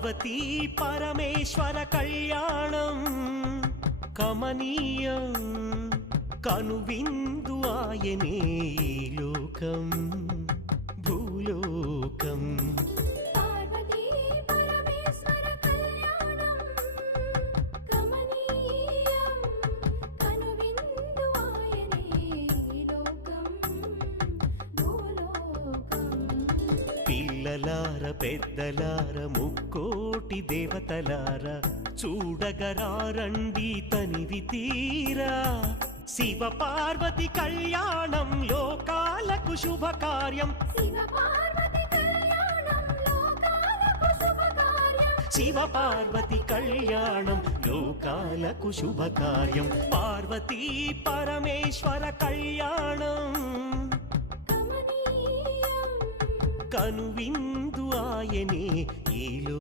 పార్వతీ పరమేశ్వర కళ్యాణం కమనీయం కనువిందు ఆయనే ఈ లోకం భూలోకం పార్వతీ పరమేశ్వర కళ్యాణం కమనీయం కనువిందు ఆయనే ఈ లోకం భూలోకం పిల్లలార పెద్దలార ముక్కోటి దేవతలార చూడగరారండి తనివి తీరా శివ పార్వతి కళ్యాణం లోకాలకు శుభకార్యం శివ పార్వతి కళ్యాణం లోకాలకు శుభకార్యం శివ పార్వతి కళ్యాణం లోకాలకు శుభకార్యం పార్వతీ పరమేశ్వర కళ్యాణం కమనీయం కనువిందు ఆయనే ఈలో